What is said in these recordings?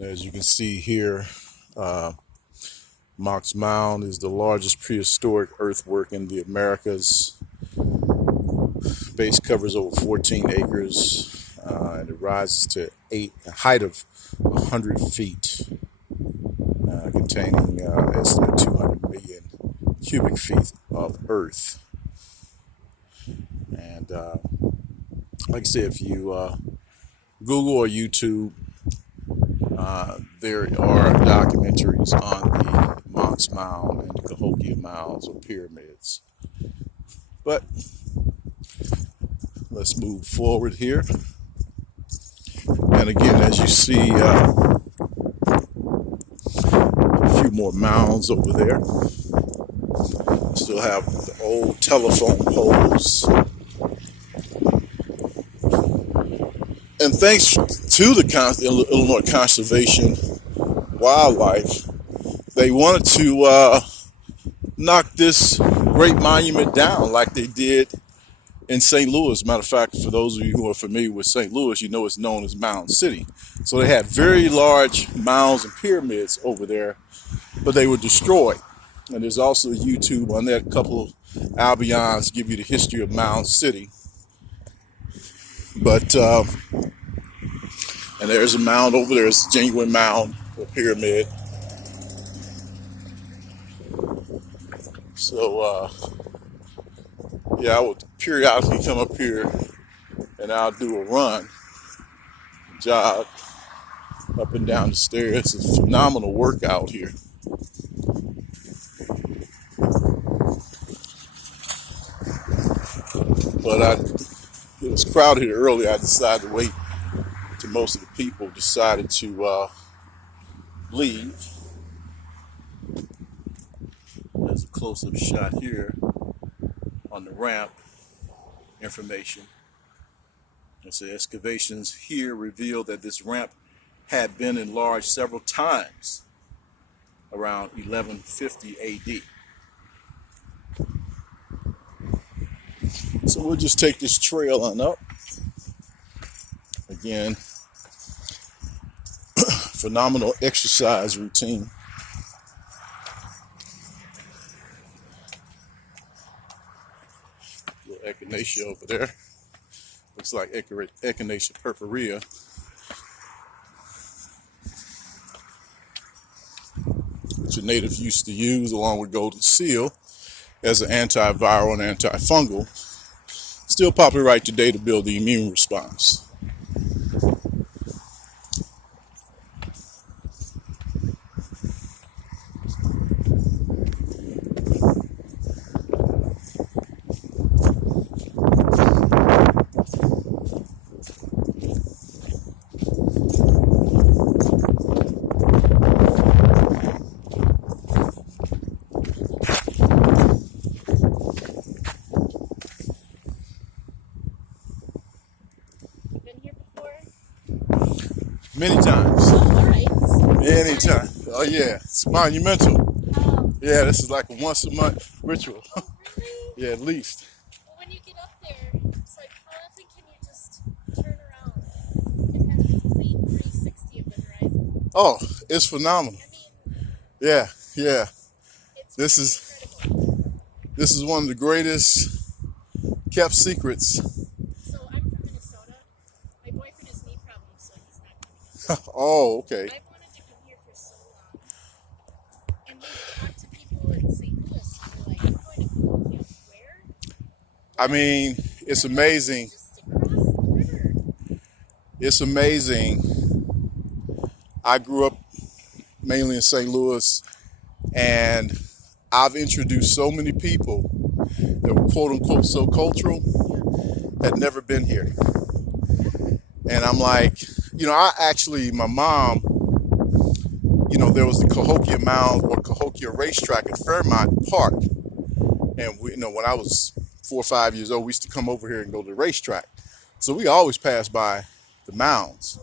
As you can see here, Mox Mound is the largest prehistoric earthwork in the Americas. Base covers over 14 acres, and it rises to a height of 100 feet, containing estimate 200 million cubic feet of earth. And like I said, if you Google or YouTube, there are documentaries on the Mox Mound and the Cahokia Mounds or pyramids. But let's move forward here. And again, as you see, a few more mounds over there. Still have the old telephone poles. And thanks to the Illinois Conservation Wildlife, they wanted to knock this great monument down like they did in St. Louis. Matter of fact, for those of you who are familiar with St. Louis, you know it's known as Mound City. So they had very large mounds and pyramids over there, but they were destroyed. And there's also YouTube on that. A couple of Albions give you the history of Mound City. But and there's a mound over there. It's a genuine mound or pyramid. So yeah, I would periodically come up here and I'll do a run, jog up and down the stairs. It's a phenomenal workout here. But it was crowded here earlier. I decided to wait till most of the people decided to leave. There's a close-up shot here on the ramp information. It says excavations here reveal that this ramp had been enlarged several times around 1150 AD. So we'll just take this trail on up. Again, phenomenal exercise routine. Little echinacea over there. Looks like Echinacea purpurea. Which the natives used to use along with golden seal as an antiviral and antifungal. Still popular right today to build the immune response. Many times. Oh, all right. Anytime. Oh yeah, it's monumental. Yeah, this is like a once a month ritual. Oh, really? Yeah, at least. Well, when you get up there, it's like, how often can you just turn around and have a complete 360 of the horizon? Oh, it's phenomenal. I mean, Yeah. it's This is one of the greatest kept secrets. So I'm from Minnesota. My boyfriend has knee problems, so he's not coming. Oh, okay. I've wanted to come here for so long. And we've talked to people in St. Louis who are like, I'm going to Cahokia. Where? I mean, it's amazing. Just across the river. It's amazing. I grew up mainly in St. Louis, and I've introduced so many people that were quote unquote so cultural, had never been here. And I'm like, my mom, there was the Cahokia Mounds or Cahokia racetrack at Fairmont Park. And when I was 4 or 5 years old, we used to come over here and go to the racetrack. So we always passed by the mounds.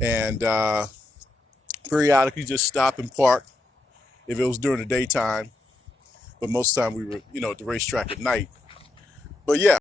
And periodically just stop and park if it was during the daytime. But most of the time we were, at the racetrack at night. But yeah.